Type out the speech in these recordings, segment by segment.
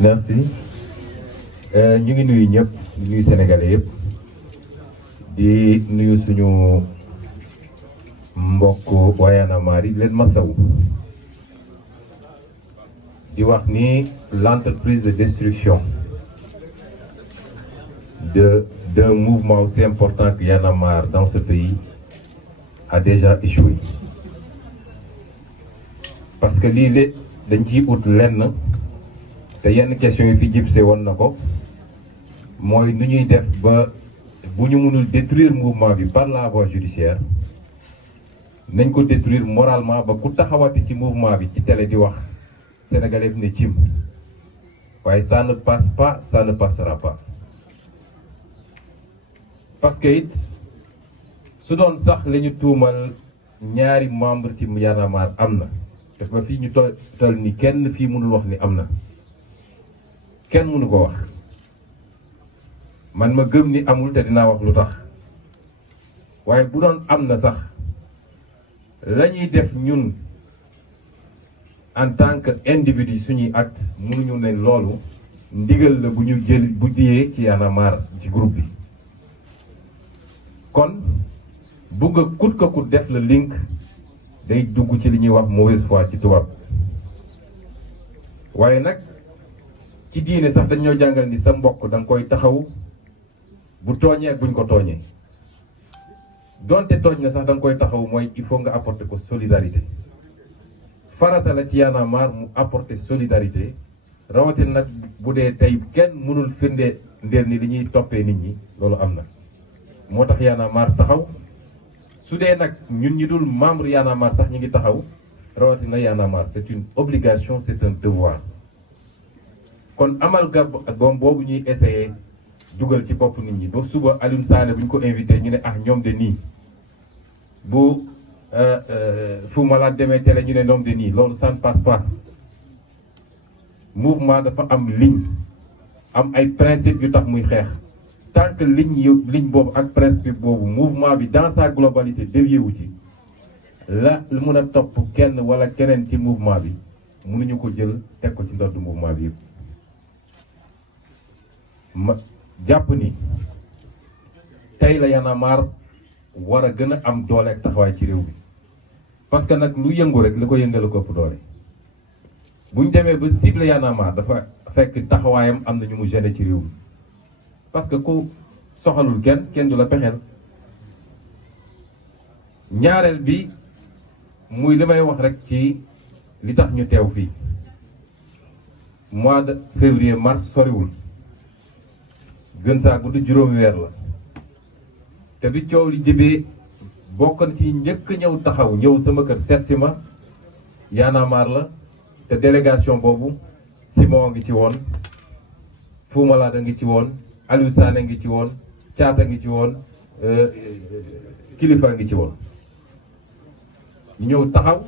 merci ñu ngi nuyu ñëpp di nuyu sénégalais yëpp di nuyu suñu mbokk Y'en a marre yi leen masawu di wax ni l'entreprise de destruction d'un mouvement aussi important que Y'en a marre dans ce pays a déjà échoué parce que lii de dañ ciy ut lenn te yenn question yi fi jibse woon na ko mooy nu ñuy def ba bu ñu mënul détruire mouvement bi par la voie judiciaire nañ ko détruire moralement ba ku taxawati ci mouvement bi ci télé di wax sénégalais bi ne cim waaye ça ne passe pas, ça ne passera pas parce que it su doon sax la ñu tuumal ñaari membre ci Y'en a marre am na def ba fii ñu toll ni kenn fii mënul wax ni am na kenn mënu ko wax man ma gëm ni amul te dinaa wax lu tax waaye bu doon am na sax la ñuy def ñun en tant que individu suñuy acte mënuñu ne loolu ndigal la bu ñu jël bu jiyee ci Y'en a marre ci groupe bi kon bugg a kut ka kut def la link day dugg ci li ñuy wax mauvaise foi ci tubaab waaye nag ci diine sax dañ ñoo jàngal ni sa mbokk da nga koy taxaw bu tooñee ak buñ ko tooñee donte tooñ na sax da nga koy taxaw mooy il faut nga apporter ko solidarité farata la ci Y'en a marre mu apporter solidarité rawatina nag bu dee tey kenn mënul firnde ndeer ni li ñuy toppee nit ñi loolu am na moo tax Y'en a marre taxaw su dee nag ñun ñi dul membre Y'en a marre sax ñu ngi taxaw rawatina Y'en a marre c'est une obligation, c'est un devoir kon amalgame boobu ñuy essayer dugal ci bopp nit ñi ba suba Alioune Sané bu ñu ko invité ñu ne ah ñoom de nii bu Fou Malade demee télé ñu ne ñoom de nii loolu ça ne passe pas mouvement dafa am ligne am ay principe yu tax muy xeex tant que ligne boobu ak principe boobu mouvement bi dans sa globalité dévié wu ci la lu mun a topp kenn wala keneen ci mouvement bi mënuñu ko jël teg ko ci ndodd mouvement bi yëpp ma jàpp ni tey la Y'en a marre war a gën a am doole ak taxawaay ci réew bi parce que nag lu yëngu rek li ko yëngal ko ëpp doole buñ demee ba cible Y'en a marre dafa fekk taxawaayam am na ñu mu gêné ci réew mi parce que ku soxalul kenn du la pexeel ñaareel bi muy li may wax rek ci li tax ñu teew fii mois de février mars soriwul gën saa gudd juróomi weer la te bi coow li jëbee bokk na ci njëkk ñëw taxaw ñëw sama kër seet si ma Y'en a marre la te délégation boobu Simon ngi ci woon Fou Malade a ngi ci woon Aliou Sané ngi ci woon Thiata ngi ci woon Kilifa ngi ci woon ñu ñëw taxaw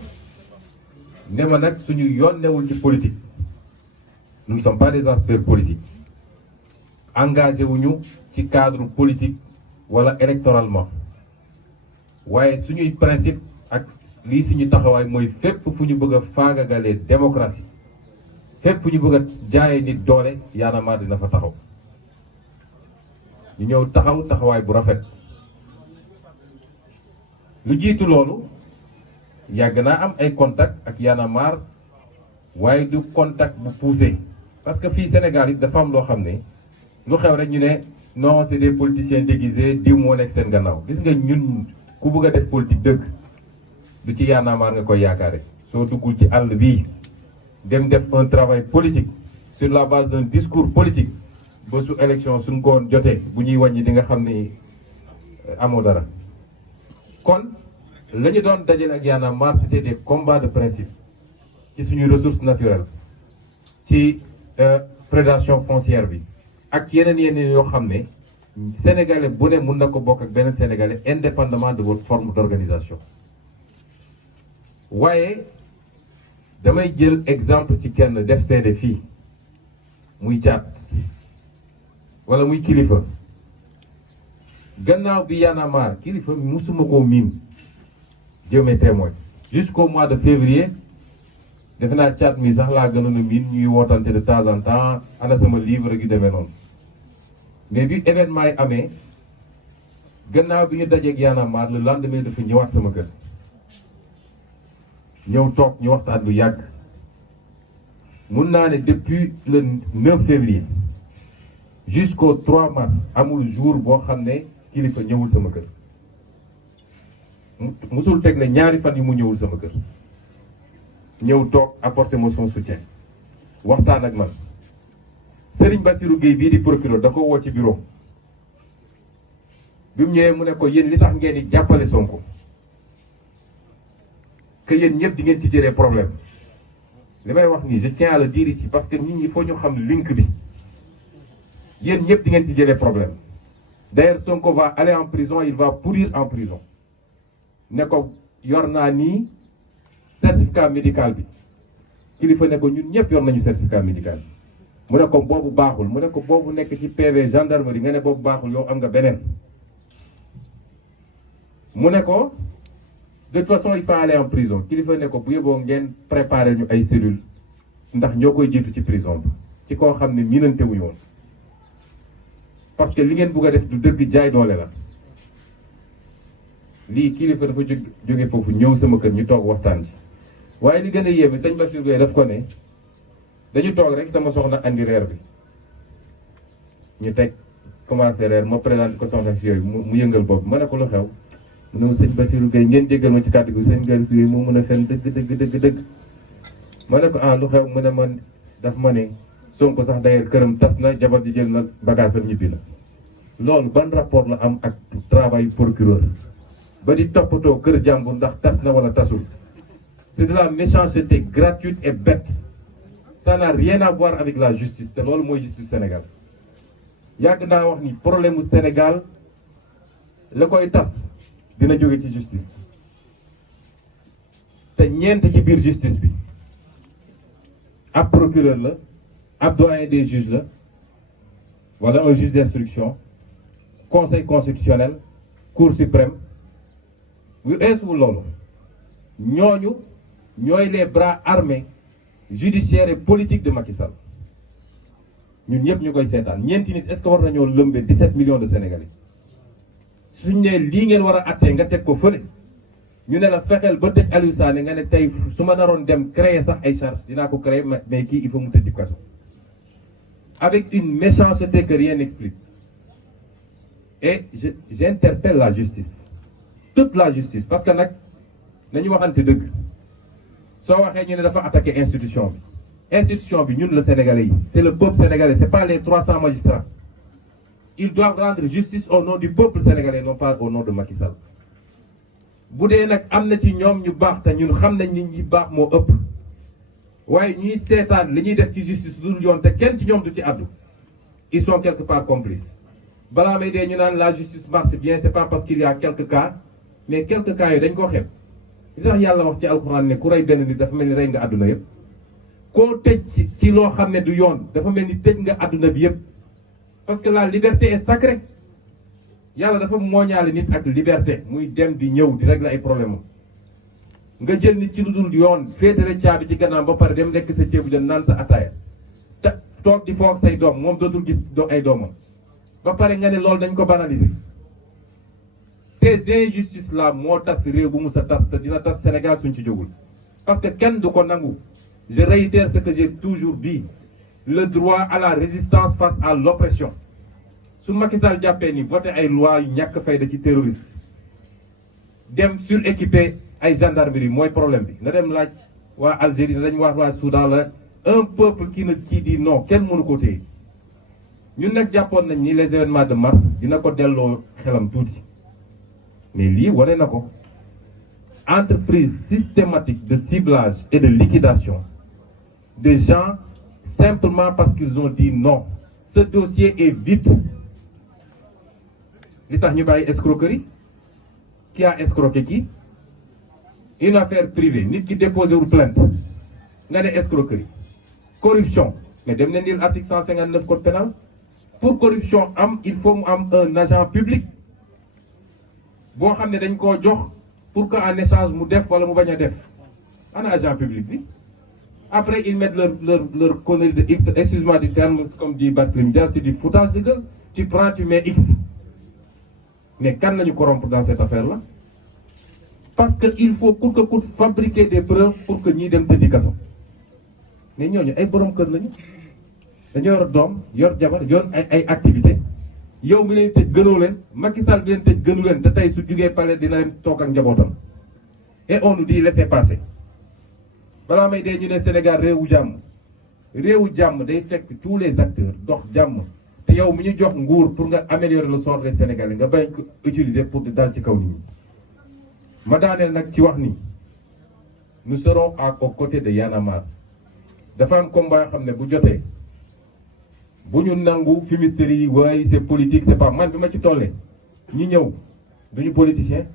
ne ma nag suñu yoon newul ci politique nous ne sommes pas des acteurs politiques engagé wuñu ci cadre politique wala électoralement waaye suñuy principe ak lii suñu taxawaay mooy fépp fu ñu bëgg a faagagalee démocratie fépp fu ñu bëgg a jaayee nit doole Y'en a marre dina fa taxaw ñu ñëw taxawaay bu rafet lu jiitu loolu yàgg naa am ay contact ak Y'en a marre waaye du contact bu poussé parce que fii Sénégal it dafa am loo xam ne lu xew rek ñu ne non c'est des politiciens déguisés diw moo nekk seen gannaaw gis nga ñun ku bëgg a def politique dëgg du ci Y'en a marre nga koy yaakaare soo duggul ci àll bii dem def un travail politique sur la base d'un discours politique ba su élection suñ ko jotee bu ñuy wàññi di nga xam ni amoo dara kon la ñu doon dajale ak Y'en a marre c'était des combats de principe ci suñuy ressources naturelles ci prédation foncière bi ak yeneen yoo xam ne sénégalais bu ne mun na ko bokk ak beneen sénégalais indépendamment de votre forme d'organisation waaye damay jël exemple ci kenn def seede fii muy Thiat wala muy Kilifa gannaaw bi Y'en a marre Kilifa musuma koo miin Dieu m'est témoin jusqu'au mois de février defe naa caat mi sax laa gënoon a miin ñuy wootante de temps en temps ana sama livre gi demee noonu mais bi événement yi amee gannaaw bi ñu dajeeg Y'en a marre le lendemain dafa ñëwaat sama kër ñëw toog ñu waxtaan lu yàgg mun naa ne depuis le 9 février jusqu'au 3 mars amul jour boo xam ne kilifa ñëwul sama kër musul teg ne ñaari fan yu mu ñëwul sama kër ñëw toog apporter mo son soutien waxtaan ak man Serigne Bassirou Gueye bii di procureur da ko woo ci bureau bi mu ñëwee mu ne ko yéen li tax ngeen di jàppale Sonko que yéen ñëpp di ngeen ci jëlee problème li may wax nii je tiens à le dire ici parce que nit ñi faut ñu xam link bi yéen ñëpp di ngeen ci jëlee problème d'ailleurs Sonko va aller en prison il va pourrir en prison ne ko yor naa nii certificat médical bi kilifa ne ko ñun ñëpp yor nañu certificat médical bi mu ne ko boobu baaxul mu ne ko boobu nekk ci PV gendarmerie nga ne boobu baaxul yow am nga beneen mu ne ko de toute façon il faut aller en prison kilifa ne ko bu yóbboo ngeen préparer ñu ay cellules ndax ñoo koy jiitu ci prison bi ci koo xam ne miinante wuñu woon parce que li ngeen bugg a def du dëgg jaay doole la lii kilifa dafa jóge foofu ñëw sama kër ñu toog waxtaan ci waaye li gën a yéeme sëñ Bassirou Gueye daf ko ne dañu toog rek sama soxna andi reer bi ñu teg commencé reer ma présenté ko soxna si yooyu mu yëngal bopp ma ne ko lu xew mu ne ma sëñ Bassirou Gueye ngeen jéggal ma ci kàddu gi sëñ Bassirou Gueye moo mën a fen dëgg ma ne ko ah lu xew mu ne man daf ma ne Sonko sax d'ailleurs këram tas na jabar ji jël na bagage am ñibbi na loolu ban rapport la am ak travail procureur ba di toppatoo kër jàmbur ndax tas na wala tasul c'est de la méchanceté gratuite et bête ça n'a rien à voir avec la justice te loolu mooy justice Sénégal yàgg naa wax ni problème mu Sénégal la koy tas dina jóge ci justice te ñeent ci biir justice bi ab procureur la ab doyen des juges la wala un juge d'instruction conseil constitutionnel cour suprême yu eesuwul loolu ñooñu ñooy les bras armés judiciaires et politiques de Macky Sall ñun ñëpp ñu koy seetaan ñeenti nit est-ce que war nañoo lëmbe 17 millions de Sénégalais suñ ne lii ngeen war a attee nga teg ko fële ñu ne la fexeel ba tëj Aliou Sané nga ne tey su ma naroon dem créer sax ay charges dinaa ko créer mais kii il faut mu tëj di kaso avec une méchanceté que rien n'explique et j'interpelle la justice toute la justice parce que nag nañu waxante dëgg soo waxee ñu ne dafa attaqué institution bi ñun la Sénégalais yi c'est le peuple sénégalais c'est pas les 300 magistrats ils doivent rendre justice au nom du peuple sénégalais non pas au nom de Macky Sall bu dee nag am na ci ñoom ñu baax te ñun xam nañ ni ñi baax moo ëpp waaye ñuy seetaan li ñuy def ci justice lu dul yoon te kenn ci ñoom du ci àddu ils sont quelque part complices balaa may dee ñu naan la justice marche bien c'est pas parce qu'il y a quelques cas mais quelques cas yooyu dañ koo xeeb li tax yàlla wax ci alxuraan ne ku rey benn nit dafa mel ni rey nga àdduna yëpp koo tëj ci loo xam ne du yoon dafa mel ni tëj nga àdduna bi yëpp parce que la liberté est sacrée yàlla dafa mooñaale nit ak liberté muy dem di ñëw di régler ay problème nga jël nit ci lu dul yoon féetale caabi ci gannaaw ba pare dem lekk sa ceebu jën naan sa ataaya te toog di foog say doom moom dootul gis ay doomam ba pare nga ne loolu dañ ko banaliser ces injustices là moo tas réew bu mu sa tas te dina tas Sénégal suñ ci jógul parce que kenn du ko nangu je réitère ce que j'ai toujours dit le droit à la résistance face à l'oppression su Macky Sall jàppee ni voté ay loi yu ñàkk fayda ci terroriste dem suréquipé ay gendarmerie mooy problème bi na dem laaj waa Algérie dañ wax waa Soudan la un peuple qui dit non kenn mënu ko téye ñun nag jàppoon nañ ni les événements de mars dina ko delloo xelam tuuti mais lii wane na ko entreprise systématique de ciblage et de liquidation de gens simplement parce qu'ils ont dit non ce dossier est vide li tax ñu bàyyi escroquerie qui a escroqué qui une affaire privée nit ki déposé wul plainte nga ne escroquerie corruption mais dem leen lire article 159 code pénal pour corruption am il faut mu am un agent public boo xam ne dañ koo jox pour que en échange mu def wala mu bañ a def ana agent public bi Après, ils mettent leur connerie de X, excuse-moi du terme, comme dit Barthélémy Dias, c'est du foutage de gueule. Tu prends, tu mets X. Mais quand nous corrompre dans cette affaire-là? Parce qu'il faut coûte que coûte fabriquer des preuves pour que nous ayons des indications. Mais nous, ay borom kër lañu dañu yor doom yor jabar yor ay activité yow mi leen tëj gënoo leen Macky Sall bi leen tëj gënu leen te tey su jugee palais dina leen toog ak njabootam et on nous dit laissez passer balaa may dee ñu ne Sénégal réewu jàmm day fekk tous les acteurs dox jàmm te yow mi ñu jox nguur pour nga améliorer le sort des Sénégalais nga bañ ko utiliser pour di dal ci kaw nit ñi ma daaneel nag ci wax ni nous serons aux côtés de Y'en a marre dafa am combat yoo xam ne bu jotee bu ñu nangu fumisterie yi waaye c'est politique c'est pas man bi ma ci tollee ñi ñëw duñu politicien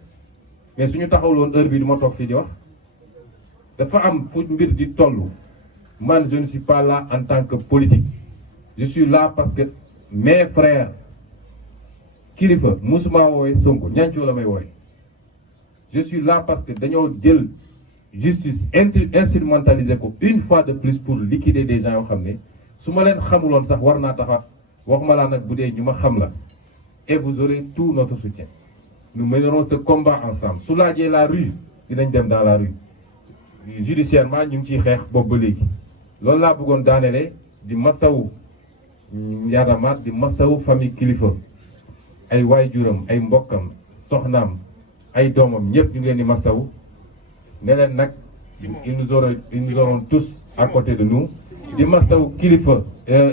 mais suñu taxawloon heure bi du ma toog fii di wax dafa am fu mbir di toll man je ne suis pas là en tant que politique je suis là parce que mes frères kilifa musuma woowe Sonko ñancoo la may woowe je suis là parce que dañoo jël justice instrumentalisé ko une fois de plus pour liquider des gens yoo xam ne su ma leen xamuloon sax war naa taxa waxuma laa nag bu dee ñu ma xam la et vous aurez tout notre soutien nous mènerons ce combat ensemble su laajee la rue dinañ dem dans la rue judiciairement ñu ngi ciy xeex boobu ba léegi loolu laa bëggoon daanelee di masawu Y'en a marre di masawu famille kilifa ay waajuram ay mbokkam soxnaam ay doomam ñëpp ñu ngi leen di masawu ne leen nag ils nous auront tous à côté de nous di masawu kilifa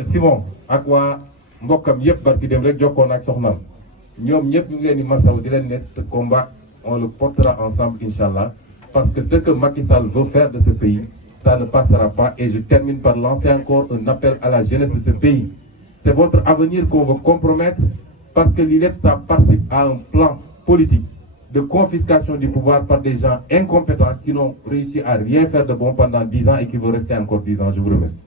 Simon ak waa mbokkam yëpp barki dem rek jokkoon ak soxnaam ñoom ñëpp ñu ngi leen di masawu di leen ne ce combat on le portera ensemble inchallah parce que ce que Macky Sall veut faire de ce pays ça ne passera pas et je termine par lancer encore un appel à la jeunesse de ce pays c'est votre avenir qu'on veut compromettre parce que lii lépp ça participe à un plan politique de confiscation du pouvoir par des gens incompétents qui n'ont réussi à rien faire de bon pendant 10 ans et qui vont rester encore 10 ans. Je vous remercie.